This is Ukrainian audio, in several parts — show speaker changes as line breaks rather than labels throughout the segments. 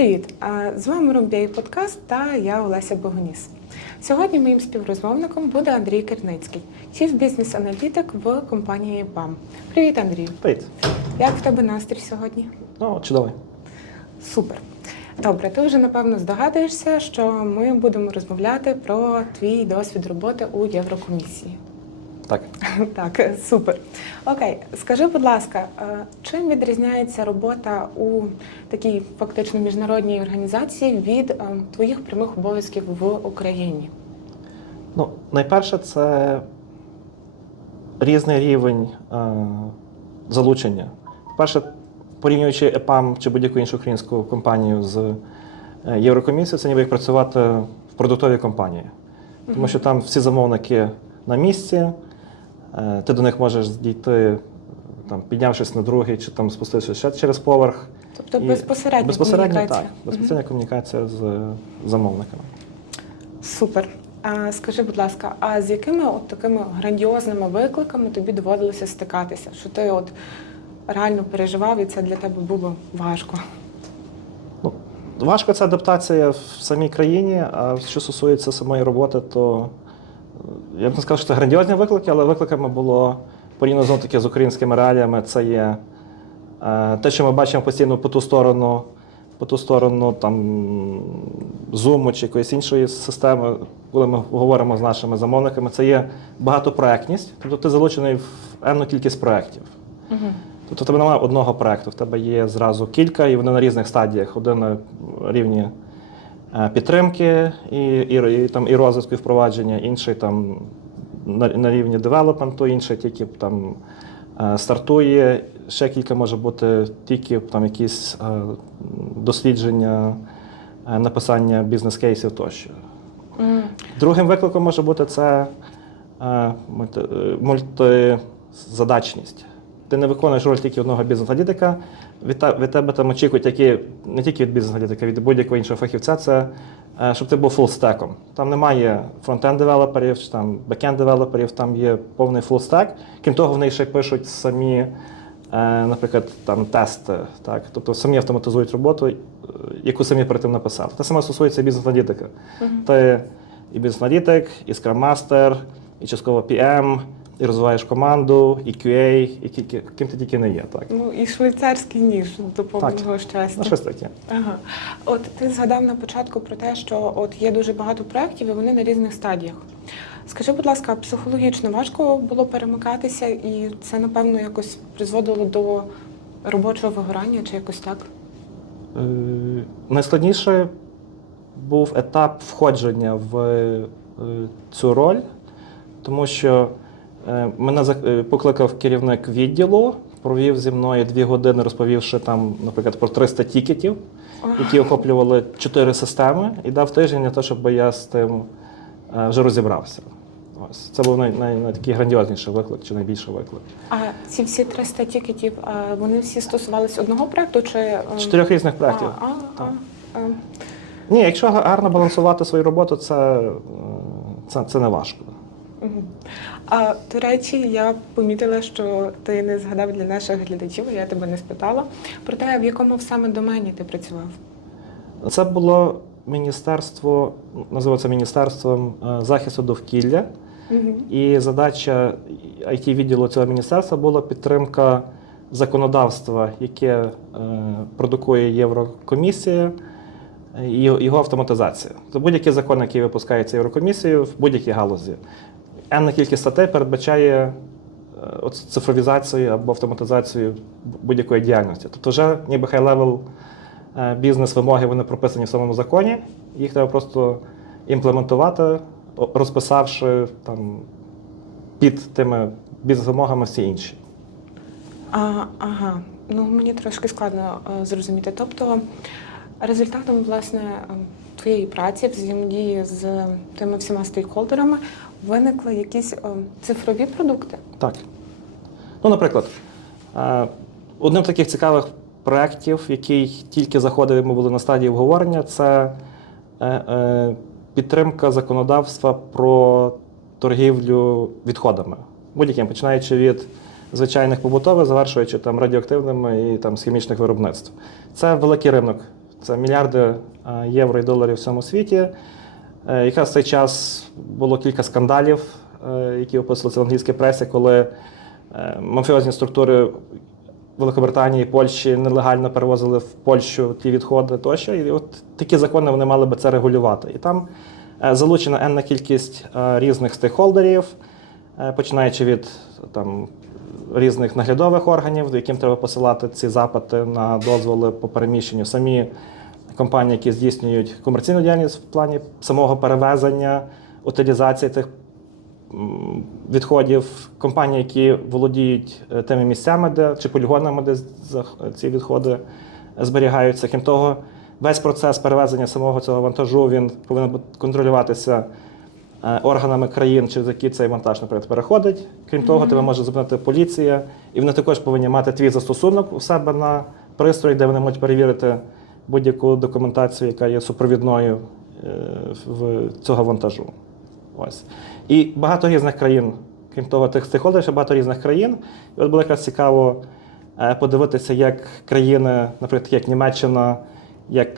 Привіт! З вами Ромбій Подкаст та я Олеся Богоніс. Сьогодні моїм співрозмовником буде Андрій Керницький, чіф бізнес-аналітик в компанії БАМ. Привіт, Андрію!
Привіт.
Як в тебе настрій сьогодні?
Ну, чудовий.
Супер. Добре, ти вже напевно здогадуєшся, що ми будемо розмовляти про твій досвід роботи у Єврокомісії.
Так.
Так, супер. Окей, скажи, будь ласка, е, чим відрізняється робота у такій фактично міжнародній організації від е, твоїх прямих обов'язків в Україні?
Ну, найперше, це різний рівень е, залучення. Перше, порівнюючи ЕПАМ чи будь-яку іншу українську компанію з Єврокомісією, це ніби як працювати в продуктовій компанії. Тому що там всі замовники на місці, ти до них можеш дійти, там, піднявшись на другий чи там спустившись ще через поверх.
Тобто
І
безпосередня
безпосередньо
комунікація.
так, безпосередня комунікація з е, замовниками.
Супер. А скажи, будь ласка, а з якими от такими грандіозними викликами тобі доводилося стикатися? Що ти от реально переживав і це для тебе було важко?
Ну, важко це адаптація в самій країні, а що стосується самої роботи, то е, я б не сказав, що це грандіозні виклики, але викликами було порівняно знову таки з українськими реаліями. Це є е, те, що ми бачимо постійно по ту сторону, по ту сторону там Zoom чи якоїсь іншої системи, коли ми говоримо з нашими замовниками, це є багатопроектність, тобто ти залучений в енну кількість проєктів.
Угу.
Тобто в тебе немає одного проєкту, в тебе є зразу кілька, і вони на різних стадіях. Один на рівні підтримки і, і, і, там, і розвитку і впровадження, інший там на, на рівні девелопменту, інший тільки там е, стартує. Ще кілька може бути тільки там якісь е, дослідження, е, написання бізнес-кейсів тощо. Другим викликом може бути це е, мульти, е, мультизадачність. Ти не виконуєш роль тільки одного бізнес-аналітика. Від, від тебе там очікують які, не тільки від бізнес-аналітика, від будь-якого іншого фахівця, це е, щоб ти був фулстеком. Там немає фронтенд девелоперів, чи там бекенд девелоперів, там є повний фулстек. Крім того, вони ще пишуть самі, е, наприклад, там тести. Так? Тобто самі автоматизують роботу, е, яку самі перед тим написали. Те саме стосується бізнес-аналітика. Ти і бізнес-аналітик, і скрам-мастер, і частково PM, і розвиваєш команду, і QA, і тільки, ким ти тільки не є. Так.
Ну і швейцарський ніж до повного щастя.
Ну, щось таке.
Ага. От ти згадав на початку про те, що от є дуже багато проєктів, і вони на різних стадіях. Скажи, будь ласка, психологічно важко було перемикатися, і це, напевно, якось призводило до робочого вигорання чи якось так?
Е, найскладніше був етап входження в е, цю роль, тому що мене зак- е, покликав керівник відділу, провів зі мною дві години, розповівши там, наприклад, про 300 тікетів, які охоплювали чотири системи, і дав тиждень на те, щоб я з тим е, вже розібрався. Ось це був най, най, най, такий грандіозніший виклик чи найбільший виклик.
А ці всі 300 тікетів, вони всі стосувалися одного проєкту чи
Чотирьох різних проєктів.
А, а, а,
Так. Ні, якщо гарно балансувати свою роботу, це, е, це, це не важко.
Мгм. А до речі, я помітила, що ти не згадав для наших глядачів, я тебе не спитала про те, в якому саме домені ти працював.
Це було міністерство, називається Міністерством е, захисту довкілля.
Угу.
І задача it відділу цього міністерства була підтримка законодавства, яке е, продукує Єврокомісія, і його автоматизація. Це будь-який закон, який випускається Єврокомісією в будь-якій галузі. Енна кількість статей передбачає е, цифровізацію або автоматизацію будь-якої діяльності. Тобто, вже ніби хай-левел бізнес-вимоги вони прописані в самому законі, їх треба просто імплементувати, розписавши там під тими бізнес-вимогами всі інші.
А, ага, ну мені трошки складно е, зрозуміти. Тобто результатом власне е, твоєї праці, взаємодії з тими всіма стейкхолдерами виникли якісь цифрові продукти.
Так. Ну, наприклад, е, одним з таких цікавих проєктів, який тільки заходив, ми були на стадії обговорення, це е, е, підтримка законодавства про торгівлю відходами. Будь-яким, починаючи від звичайних побутових, завершуючи там радіоактивними і там з хімічних виробництв. Це великий ринок Це мільярди євро і доларів в всьому світі. Е, Якраз в цей час було кілька скандалів, е, які описувалися в англійській пресі, коли е, мафіозні структури Великобританії, Польщі нелегально перевозили в Польщу ті відходи тощо. І от такі закони вони мали би це регулювати. І там залучена енна кількість різних стейкхолдерів, починаючи від там, різних наглядових органів, до яким треба посилати ці запити на дозволи по переміщенню. Самі компанії, які здійснюють комерційну діяльність в плані самого перевезення, утилізації тих відходів, компанії, які володіють е, тими місцями, де чи полігонами, де ці відходи зберігаються. Крім того, весь процес перевезення самого цього вантажу він повинен контролюватися е, органами країн, через які цей вантаж наприклад, переходить. Крім того, тебе може зупинити поліція, і вони також повинні мати твій застосунок у себе на пристрої, де вони можуть перевірити будь-яку документацію, яка є супровідною е, в цього вантажу. Ось. І багато різних країн, крім того, тих стейкхолдерів, багато різних країн. І от було якраз цікаво е, подивитися, як країни, наприклад, як Німеччина, як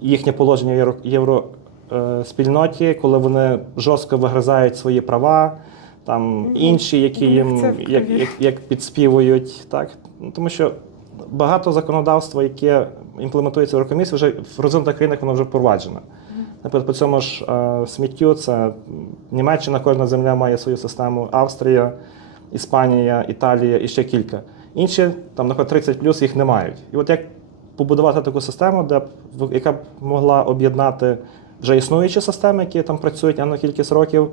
їхнє положення в євро, євро е, коли вони жорстко вигризають свої права, там інші, які їм як, як, як підспівують. Так? Ну, Тому що багато законодавства, яке імплементується в вже в розвинутих країнах воно вже впроваджено. Наприклад, по цьому ж е, сміттю це Німеччина, кожна земля має свою систему, Австрія, Іспанія, Італія і ще кілька. Інші, там, наприклад, 30 плюс їх не мають. І от як побудувати таку систему, де яка б могла об'єднати вже існуючі системи, які там працюють а на кількість років,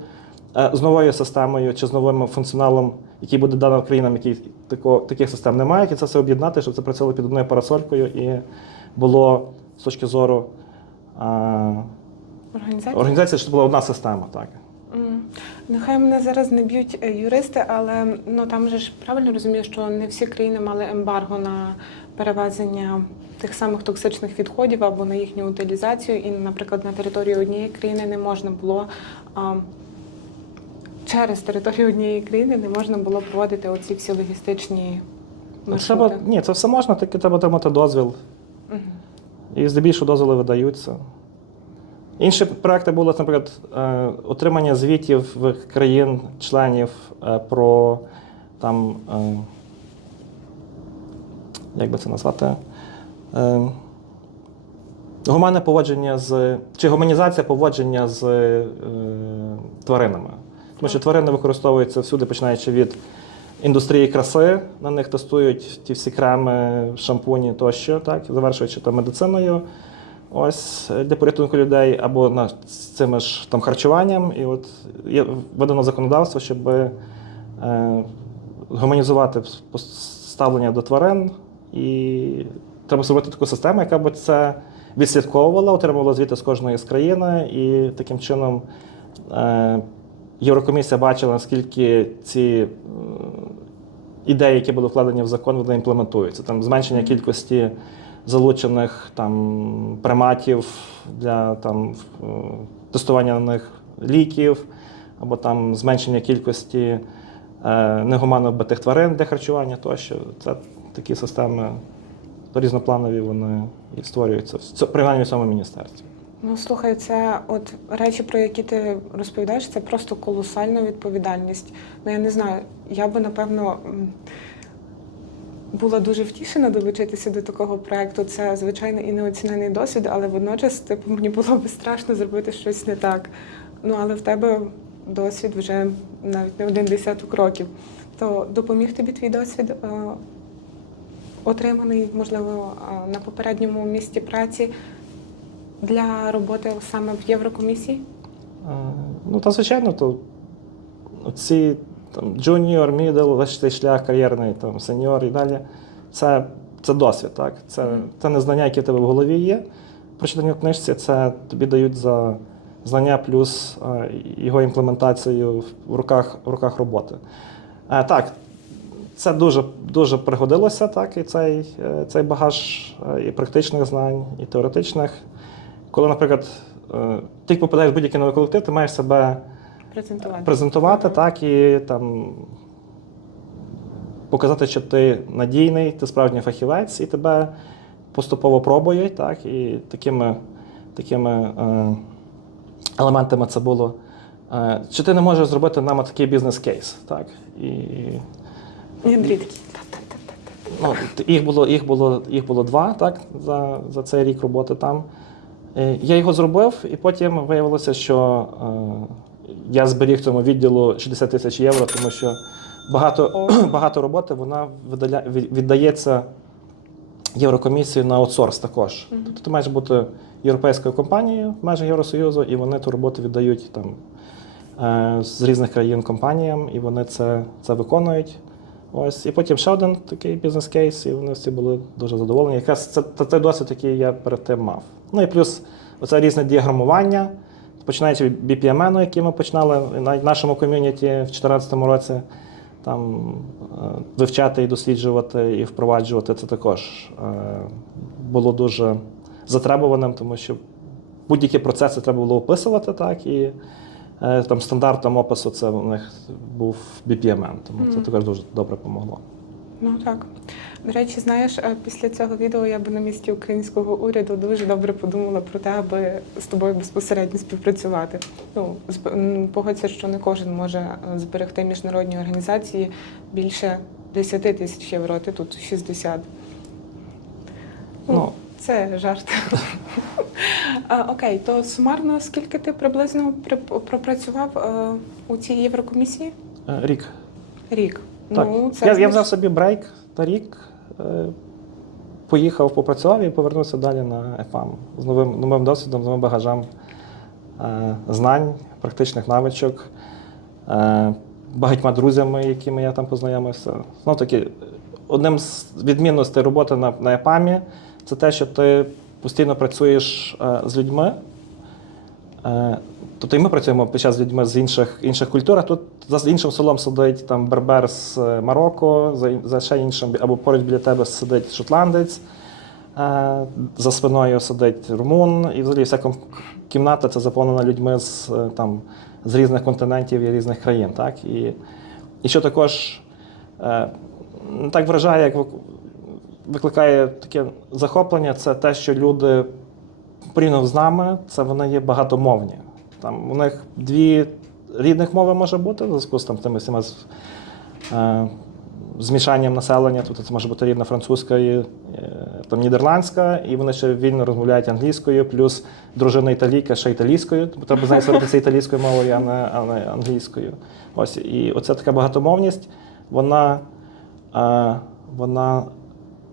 з новою системою чи з новим функціоналом, який буде дано країнам, які тако, таких систем не мають, і це все об'єднати, щоб це працювало під одною парасолькою і було з точки зору. е,
Організація?
Організація, щоб була одна система, так.
Нехай мене зараз не б'ють е, юристи, але ну там же ж правильно розумію, що не всі країни мали ембарго на перевезення тих самих токсичних відходів або на їхню утилізацію. І, наприклад, на території однієї країни не можна було а, через територію однієї країни не можна було проводити оці всі логістичні маршрути.
Треба, ні, це все можна, тільки треба отримати дозвіл.
Мгм.
І здебільшого дозволи видаються. Інші проекти були, наприклад, е, отримання звітів країн-членів е, про там, е, як би це назвати? Гуманне поводження з чи гуманізація поводження з е, тваринами. Тому що тварини використовуються всюди, починаючи від індустрії краси, на них тестують ті всі креми, шампуні тощо, так, завершуючи там медициною. Ось е, для порятунку людей або на, з цим ж там харчуванням. І от є введено законодавство, щоб е, гуманізувати ставлення до тварин. І треба зробити таку систему, яка б це відслідковувала, отримувала звіти з кожної з країни, і таким чином е, Єврокомісія бачила, наскільки ці ідеї, які були вкладені в закон, вони імплементуються. Там зменшення кількості залучених там, приматів для там, е, тестування на них ліків, або там зменшення кількості е, негуманно вбитих тварин для харчування тощо. Це такі системи різнопланові вони і створюються в принаймні в цьому міністерстві.
Ну слухай, це от речі, про які ти розповідаєш, це просто колосальна відповідальність. Ну я не знаю, я би напевно була дуже втішена долучитися до такого проекту. Це звичайно і неоцінений досвід, але водночас типу мені було би страшно зробити щось не так. Ну але в тебе досвід вже навіть не один десяток років. То допоміг тобі твій досвід, е, отриманий, можливо, е, на попередньому місці праці для роботи саме в Єврокомісії?
Ну, та звичайно, то ці там, junior, middle, весь цей шлях кар'єрний, там, сеньор і далі. Це, це досвід, так? Це, це не знання, які в тебе в голові є. Прочитання в книжці це тобі дають за знання плюс його імплементацію в руках, в руках роботи. Е, так, це дуже, дуже пригодилося, так, і цей, е, цей багаж е, і практичних знань, і теоретичних. Коли, наприклад, е, ти попадаєш в будь-який новий колектив, ти маєш себе
Презентувати.
презентувати, так, і там показати, що ти надійний, ти справжній фахівець, і тебе поступово пробують, так, і такими, такими е, елементами це було. Е, чи ти не можеш зробити нам такий бізнес-кейс? Так? І,
І Андрій такий.
Ну, їх, було, їх, було, їх було два так, за, за цей рік роботи там. Е, Я його зробив, і потім виявилося, що е, я зберіг цьому відділу 60 тисяч євро, тому що багато, багато роботи вона видаля, від- віддається Єврокомісією на аутсорс також. Тобто ти маєш бути європейською компанією в межах Євросоюзу, і вони ту роботу віддають там, е, з різних країн компаніям, і вони це, це виконують. Ось, і потім ще один такий бізнес-кейс, і вони всі були дуже задоволені. Якраз це, це той досвід, який я перед тим мав. Ну і плюс оце різне діаграмування, починаючи від BPMN, який ми починали на нашому ком'юніті в 2014 році. Там е, вивчати і досліджувати, і впроваджувати це також е, було дуже затребуваним, тому що будь-які процеси треба було описувати, так, і е, там стандартом опису це у них був BPMN, тому це також дуже добре допомогло.
Ну так. До речі, знаєш, е, після цього відео я би на місці українського уряду дуже добре подумала про те, аби з тобою безпосередньо співпрацювати. Ну, погодься, що не кожен може е, зберегти міжнародні організації більше 10 тисяч євро, ти тут 60. Ну,
Ну.
це жарт. А, Окей, то сумарно скільки ти приблизно пропрацював е, у цій Єврокомісії?
Рік.
Рік.
Так.
Ну, це
я, я взяв собі брейк та рік, е, поїхав, попрацював і повернувся далі на ЕФАМ з новим, новим досвідом, з новим багажем е, знань, практичних навичок, е, багатьма друзями, якими я там познайомився. Ну, таки, одним з відмінностей роботи на, на ЕПАМі це те, що ти постійно працюєш е, з людьми. Е, Тобто і ми працюємо під час з людьми з інших, інших культур, а тут за іншим селом сидить там бербер з е, Марокко, за, ще іншим, або поруч біля тебе сидить шотландець, е, за спиною сидить румун, і взагалі вся кімната це заповнена людьми з, е, там, з різних континентів і різних країн. Так? І, і що також е, так вражає, як викликає таке захоплення, це те, що люди порівняно з нами, це вони є багатомовні. Там у них дві рідних мови може бути, в зв'язку з там, тими всіма з- е, змішанням населення. Тобто це може бути рідна французька і е, там, нідерландська, і вони ще вільно розмовляють англійською, плюс дружина італійка ще італійською. Тобто треба знати говорити італійською мовою, а не, а не англійською. Ось і оця така багатомовність, вона, е, вона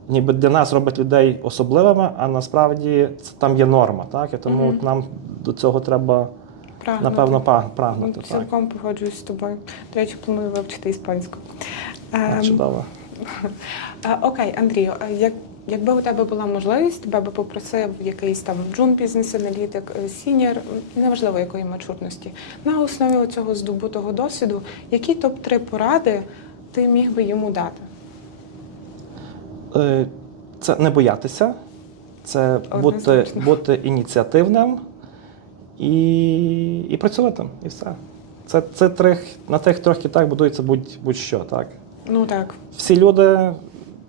ніби для нас робить людей особливими, а насправді це там є норма. Так? І тому
Мгм.
от нам до цього треба,
прагнути.
напевно, па-
Ну,
прагнути. Так.
Цілком погоджуюсь з тобою. До речі, планую вивчити іспанську.
Так,
Ем,
Чудово.
окей, Андрію, як, якби у тебе була можливість, тебе би попросив якийсь там джун бізнес-аналітик, е, сіньор, неважливо якої мачурності, на основі цього здобутого досвіду, які топ-3 поради ти міг би йому дати?
Е, Це не боятися, це бути, бути ініціативним і, і працювати, і все. Це, це трих, на тих трьох китах будується будь, будь-що. Так?
Ну так.
Всі люди,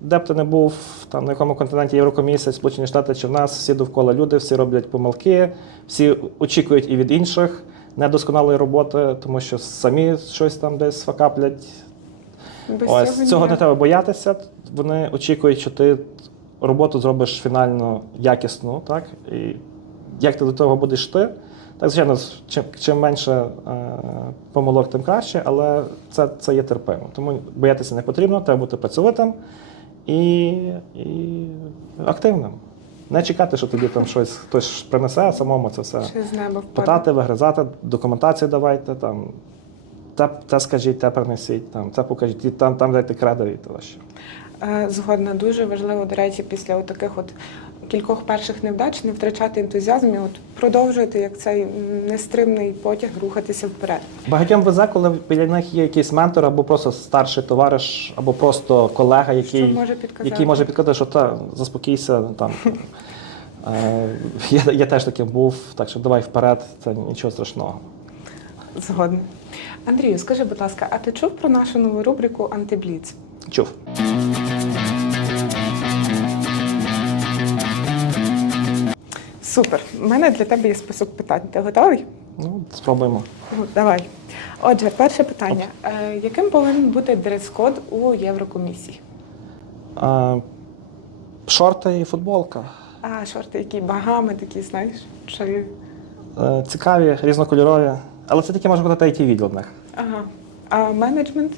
де б ти не був, там, на якому континенті Єврокомісія, Сполучені Штати чи в нас, всі довкола люди, всі роблять помилки, всі очікують і від інших недосконалої роботи, тому що самі щось там десь факаплять.
Без
Ось цього не треба боятися. Вони очікують, що ти роботу зробиш фінально якісну, так? І як ти до того будеш йти? Так, звичайно, чим, чим менше е, помилок, тим краще, але це, це є терпимо. Тому боятися не потрібно, треба бути працьовитим і, і активним. Не чекати, що тобі там щось хтось принесе, а самому це все
неба
питати, вигризати, документацію давайте, там, те, те скажіть, те принесіть, там, це покажіть, і там, там дайте кредо і тощо.
Е, Згодна, дуже важливо, до речі, після от таких от кількох перших невдач не втрачати ентузіазм і от продовжувати як цей нестримний потяг рухатися вперед.
Багатьом везе, коли біля них є якийсь ментор, або просто старший товариш, або просто колега, який,
Що може підказати?
який може підказати, що та заспокійся там. Е, я, я теж таким був, так що давай вперед, це нічого страшного.
Згодна. Андрію, скажи, будь ласка, а ти чув про нашу нову рубрику Антибліц?
Чув.
Супер. У мене для тебе є список питань. Ти готовий?
Ну, спробуємо.
Ну, давай. Отже, перше питання. Е, яким повинен бути дрес-код у Єврокомісії?
Е, шорти і футболка.
А, шорти, які багами такі, знаєш? Чи...
Е, цікаві, різнокольорові. Але це тільки може бути it відділ в них.
Ага. А менеджмент?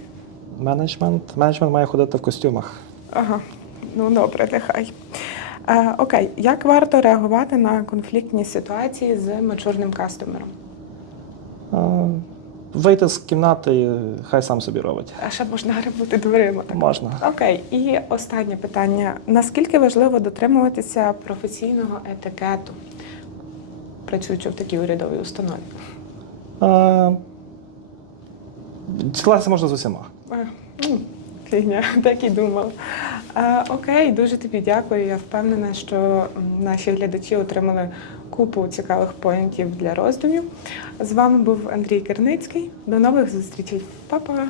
Менеджмент. Менеджмент має ходити в костюмах.
Ага. Ну добре, нехай. Е, окей, як варто реагувати на конфліктні ситуації з мачурним кастомером?
Е, вийти з кімнати, хай сам собі робить.
А ще можна грибути дверима. Так?
Можна.
Окей, і останнє питання: наскільки важливо дотримуватися професійного етикету, працюючи в такій урядовій установі?
Е, Цілуватися можна з усіма.
Е, Фігня, так і думав. Е, окей, дуже тобі дякую. Я впевнена, що наші глядачі отримали купу цікавих поінтів для роздумів. З вами був Андрій Керницький. До нових зустрічей. Па-па!